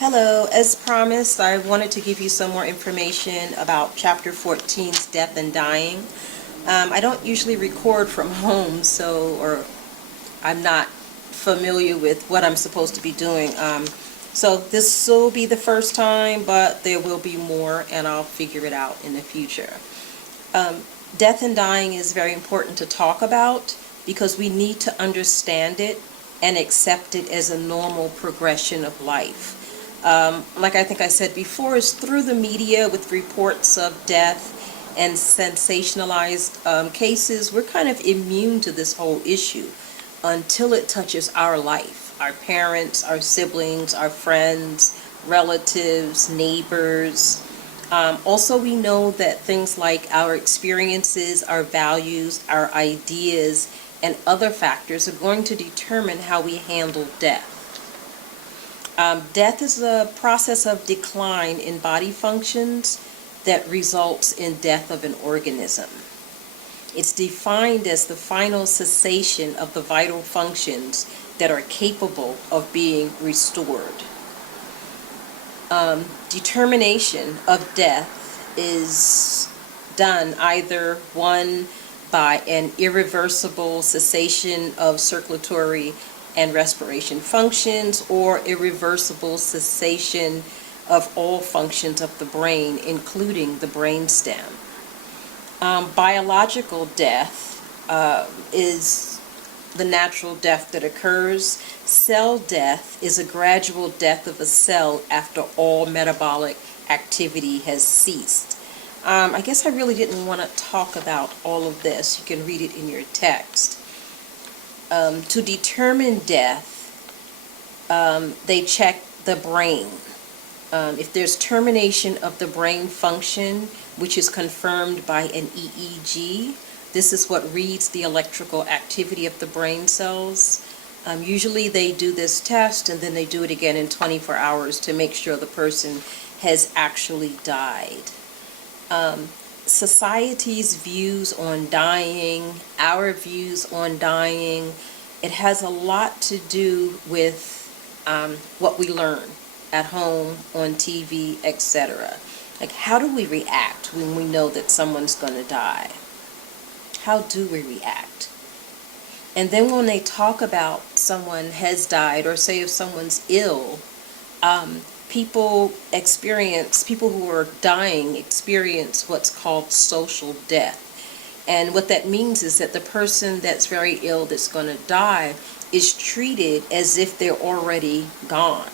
Hello, as promised, I wanted to give you some more information about Chapter 14's Death and Dying. I don't usually record from home, or I'm not familiar with what I'm supposed to be doing. So this will be the first time, but there will be more, and I'll figure it out in the future. Death and dying is very important to talk about because we need to understand it and accept it as a normal progression of life. Like I think I said before, is through the media with reports of death and sensationalized cases, we're kind of immune to this whole issue until it touches our life, our parents, our siblings, our friends, relatives, neighbors. Also, we know that things like our experiences, our values, our ideas, and other factors are going to determine how we handle death. Death is a process of decline in body functions that results in death of an organism. It's defined as the final cessation of the vital functions that are capable of being restored. Determination of death is done either one by an irreversible cessation of circulatory and respiration functions, or irreversible cessation of all functions of the brain, including the brainstem. Biological death is the natural death that occurs. Cell death is a gradual death of a cell after all metabolic activity has ceased. I guess I really didn't want to talk about all of this. You can read it in your text. To determine death, they check the brain. If there's termination of the brain function, which is confirmed by an EEG, this is what reads the electrical activity of the brain cells. Usually they do this test and then they do it again in 24 hours to make sure the person has actually died. Society's views on dying, our views on dying, it has a lot to do with what we learn at home, on TV, etc. Like, how do we react when we know that someone's going to die? How do we react? And then when they talk about someone has died, or say if someone's ill, people who are dying experience what's called social death. And what that means is that the person that's very ill, that's going to die, is treated as if they're already gone.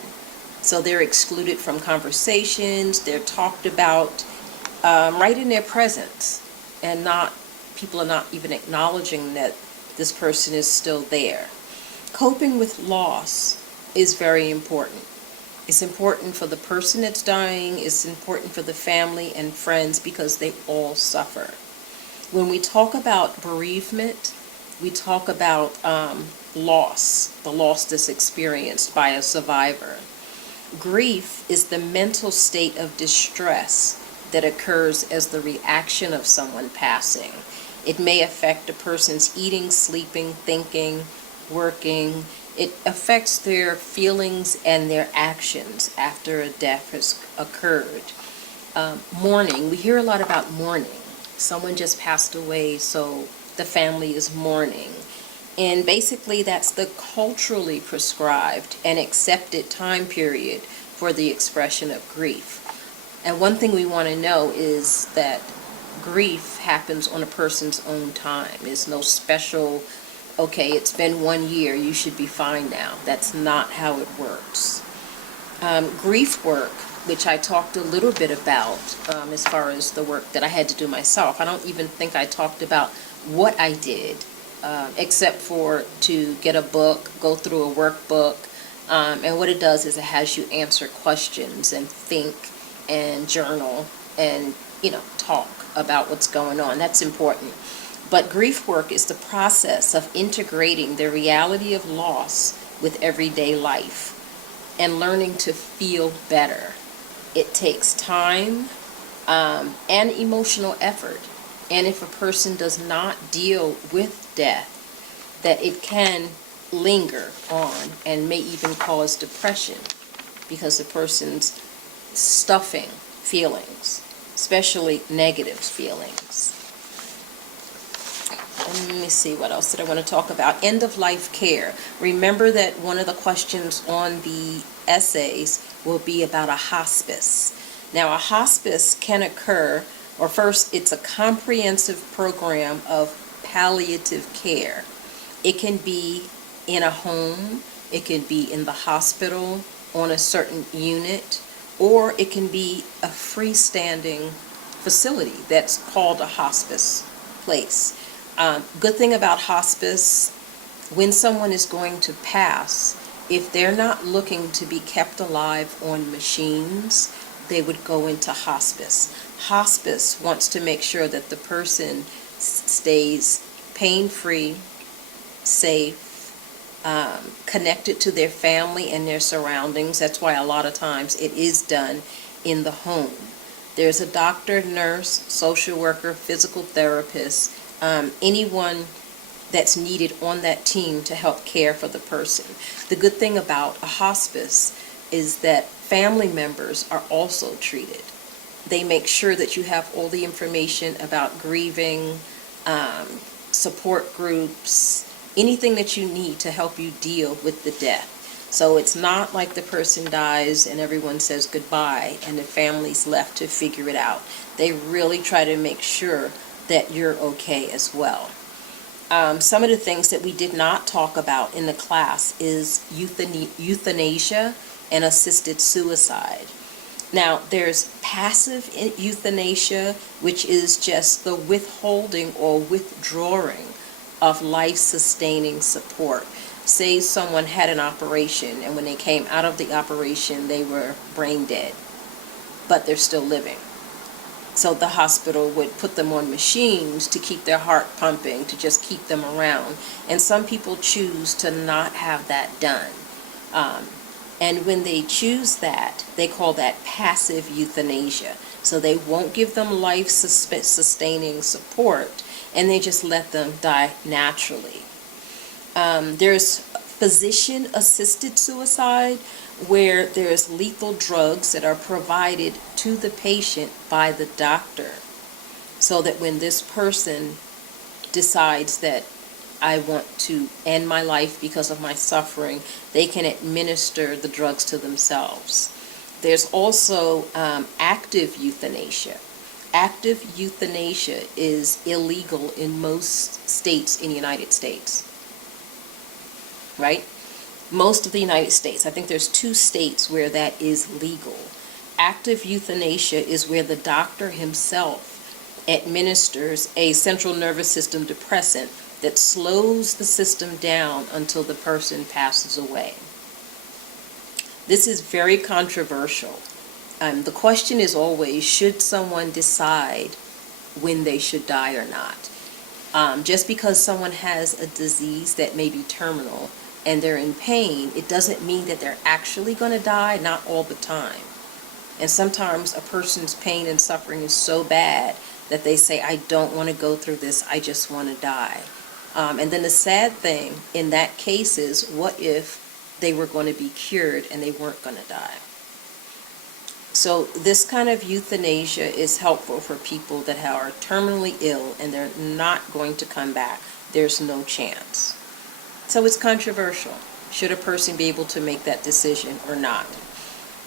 So they're excluded from conversations, they're talked about right in their presence, and people are not even acknowledging that this person is still there. Coping with loss is very important. It's important for the person that's dying, it's important for the family and friends, because they all suffer. When we talk about bereavement, we talk about loss, the loss that's experienced by a survivor. Grief is the mental state of distress that occurs as the reaction of someone passing. It may affect a person's eating, sleeping, thinking, working. It affects their feelings and their actions after a death has occurred. Mourning, we hear a lot about mourning. Someone just passed away, so the family is mourning. And basically that's the culturally prescribed and accepted time period for the expression of grief. And one thing we want to know is that grief happens on a person's own time. There's no special, okay, it's been 1 year, you should be fine now. That's not how it works. Grief work, which I talked a little bit about as far as the work that I had to do myself. I don't even think I talked about what I did, except for to get a book, go through a workbook, and what it does is it has you answer questions and think and journal and, talk about what's going on. That's important. But grief work is the process of integrating the reality of loss with everyday life and learning to feel better. It takes time and emotional effort. And if a person does not deal with death, that it can linger on and may even cause depression. because the person's stuffing feelings, especially negative feelings. Let me see, what else did I want to talk about? End-of-life care. Remember that one of the questions on the essays will be about a hospice. Now, a hospice can occur, or first, it's a comprehensive program of palliative care. It can be in a home, it can be in the hospital, on a certain unit, or it can be a freestanding facility that's called a hospice place. Good thing about hospice, when someone is going to pass, if they're not looking to be kept alive on machines, they would go into hospice. Hospice wants to make sure that the person stays pain-free, safe, connected to their family and their surroundings. That's why a lot of times it is done in the home. There's a doctor, nurse, social worker, physical therapist, anyone that's needed on that team to help care for the person. The good thing about a hospice is that family members are also treated. They make sure that you have all the information about grieving, support groups, anything that you need to help you deal with the death. So it's not like the person dies and everyone says goodbye and the family's left to figure it out. They really try to make sure that you're okay as well. Some of the things that we did not talk about in the class is euthanasia and assisted suicide. Now, there's passive euthanasia, which is just the withholding or withdrawing of life-sustaining support. Say someone had an operation, and when they came out of the operation, they were brain dead, but they're still living. So the hospital would put them on machines to keep their heart pumping, to just keep them around. And some people choose to not have that done. And when they choose that, they call that passive euthanasia. So they won't give them life-sustaining support, and they just let them die naturally. There's physician-assisted suicide, where there's lethal drugs that are provided to the patient by the doctor, so that when this person decides that I want to end my life because of my suffering, they can administer the drugs to themselves. There's also active euthanasia. Active euthanasia is illegal in most states in the United States, right? Most of the United States. I think there's 2 states where that is legal. Active euthanasia is where the doctor himself administers a central nervous system depressant that slows the system down until the person passes away. This is very controversial. The question is always, should someone decide when they should die or not? Just because someone has a disease that may be terminal and they're in pain, it doesn't mean that they're actually going to die, not all the time. And sometimes a person's pain and suffering is so bad that they say, I don't want to go through this, I just want to die. And then the sad thing in that case is, what if they were going to be cured and they weren't going to die? So this kind of euthanasia is helpful for people that are terminally ill and they're not going to come back. There's no chance. So it's controversial. Should a person be able to make that decision or not?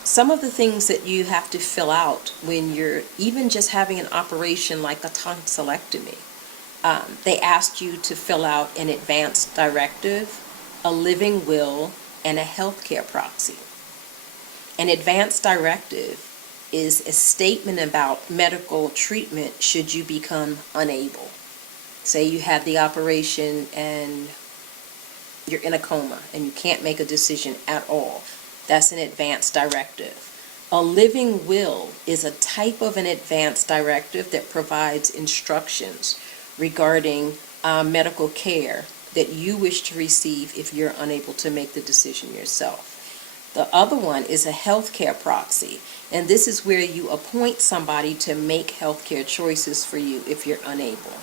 Some of the things that you have to fill out when you're even just having an operation like a tonsillectomy, they asked you to fill out an advance directive, a living will, and a healthcare proxy. An advance directive is a statement about medical treatment should you become unable. Say you had the operation and you're in a coma and you can't make a decision at all. That's an advance directive. A living will is a type of an advance directive that provides instructions regarding medical care that you wish to receive if you're unable to make the decision yourself. The other one is a healthcare proxy, and this is where you appoint somebody to make healthcare choices for you if you're unable.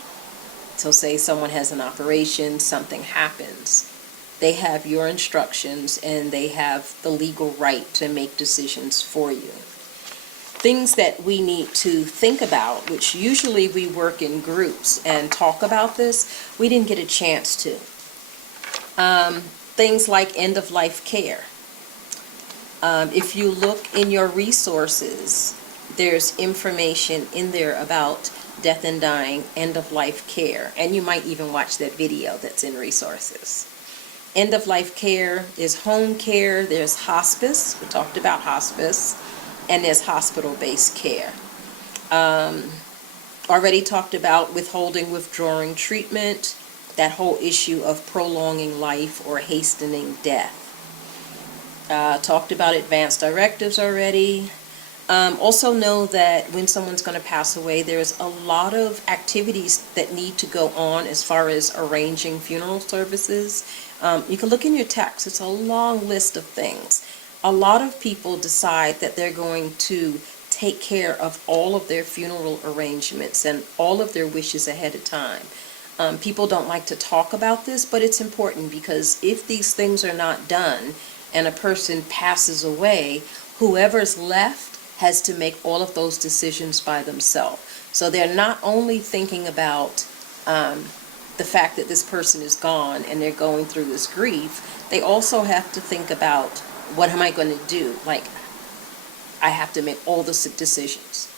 So say someone has an operation, something happens. they have your instructions, and they have the legal right to make decisions for you. Things that we need to think about, which usually we work in groups and talk about this, we didn't get a chance to. Things like end-of-life care. If you look in your resources, there's information in there about death and dying, end-of-life care, and you might even watch that video that's in resources. End-of-life care is home care, there's hospice, we talked about hospice, and there's hospital-based care. Already talked about withholding, withdrawing treatment, that whole issue of prolonging life or hastening death. Talked about advance directives already. Also know that when someone's going to pass away, there's a lot of activities that need to go on as far as arranging funeral services. You can look in your text. It's a long list of things. A lot of people decide that they're going to take care of all of their funeral arrangements and all of their wishes ahead of time. People don't like to talk about this, but it's important, because if these things are not done and a person passes away, whoever's left has to make all of those decisions by themselves. So they're not only thinking about the fact that this person is gone and they're going through this grief, they also have to think about, what am I going to do? Like, I have to make all the decisions.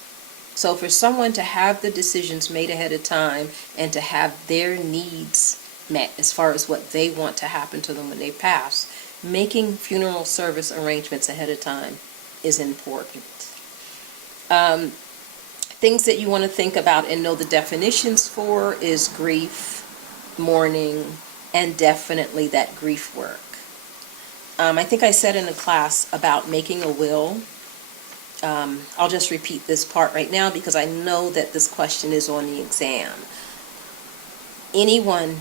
So for someone to have the decisions made ahead of time and to have their needs met as far as what they want to happen to them when they pass, making funeral service arrangements ahead of time is important. Things that you want to think about and know the definitions for is grief, mourning, and definitely that grief work. I think I said in a class about making a will. I'll just repeat this part right now because I know that this question is on the exam. Anyone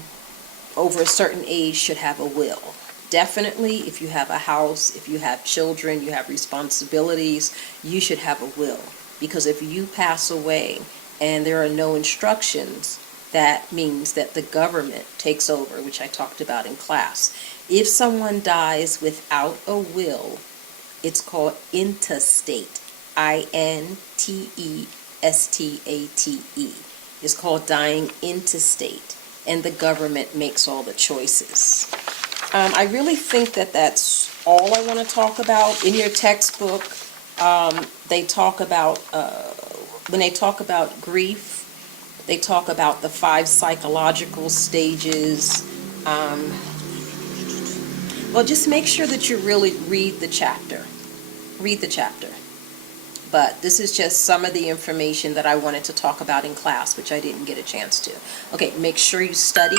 over a certain age should have a will. Definitely, if you have a house, if you have children, you have responsibilities, you should have a will. Because if you pass away and there are no instructions, that means that the government takes over, which I talked about in class. If someone dies without a will, it's called intestate. intestate. It's called dying intestate, and the government makes all the choices. I really think that that's all I want to talk about. In your textbook, they talk about, when they talk about grief, they talk about the 5 psychological stages. Well, just make sure that you really read the chapter. Read the chapter. But this is just some of the information that I wanted to talk about in class, which I didn't get a chance to. Okay, make sure you study.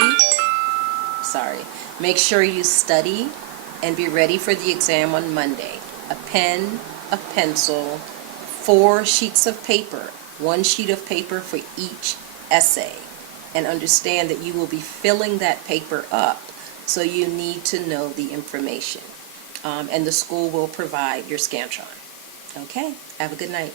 Make sure you study and be ready for the exam on Monday. A pen, a pencil, 4 sheets of paper, 1 sheet of paper for each essay. And understand that you will be filling that paper up, so you need to know the information. And the school will provide your Scantron. Okay, have a good night.